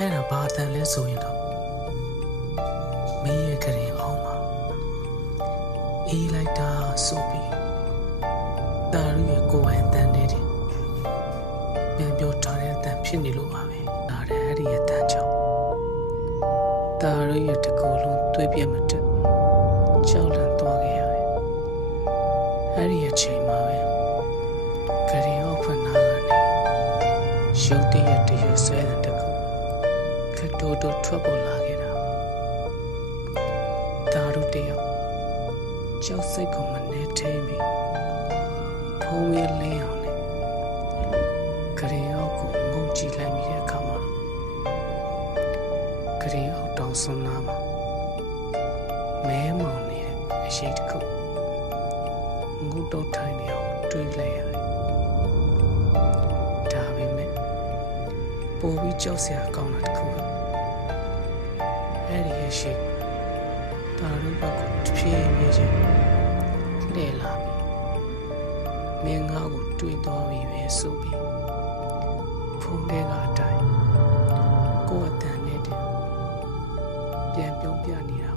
အဲ့ဒါဘာတန်လဲဆိုရင်တော့မင်းရဲ့ကရင်အောင်ပါအေးလိုက်တာဆိုပြီးတာရုရဲ့ကိုယ်ပိုင်တန်နေတယ်ပြန်ပြောထားတဲ့တန်ဖြစ်နေလို့ပါပဲဒါတဲ့အဲ့ဒီရဲ့တန်ကြောင့်တာရုရဲ့တကူလုံးတွေးပြမတက်ကြောက်လန့်သွားခဲ့ရတယ်အဲ့ဒီအချိန်မှာပဲကရင်အောင်ဖွင့်နာကနေရုတ်တရက်တရွဆွဲတဲ့တကူခက်တိုးတိုးထွက်ပေါ်လာခဲ့တာတာရုတယောက်ကြောက်စိတ်ကိုမနေထိန်ပြီးဖုံးရလင်းအောင်နဲ့ကရင်အောင်ကိုငုံကြည့်လိုက်မိတဲ့အခါမှာကရင်အောင်တောင်စွန်းနာမှာမဲမောင်နေတဲ့အရှိတ်တစ်ခုငုတ်တော့ထိုင်နေအောင်တွေးလိုက်ရတယ်ဒါပေမဲ့ပိုပြီးကြောက်စရာကောင်းတာတစ်ခုကအဲ့ဒီရဲ့ရှိတ်တာရုဘက်ကိုတဖြည်းဖြည်းချင်းလှည့်လာပြီးမင်းငါ့ကိုတွေးသွားပြီပဲဆိုပြီးဖုန်းထဲကအတိုင်းကိုယ်အတန်နဲ့ပြန်ပြုံးပြနေတာ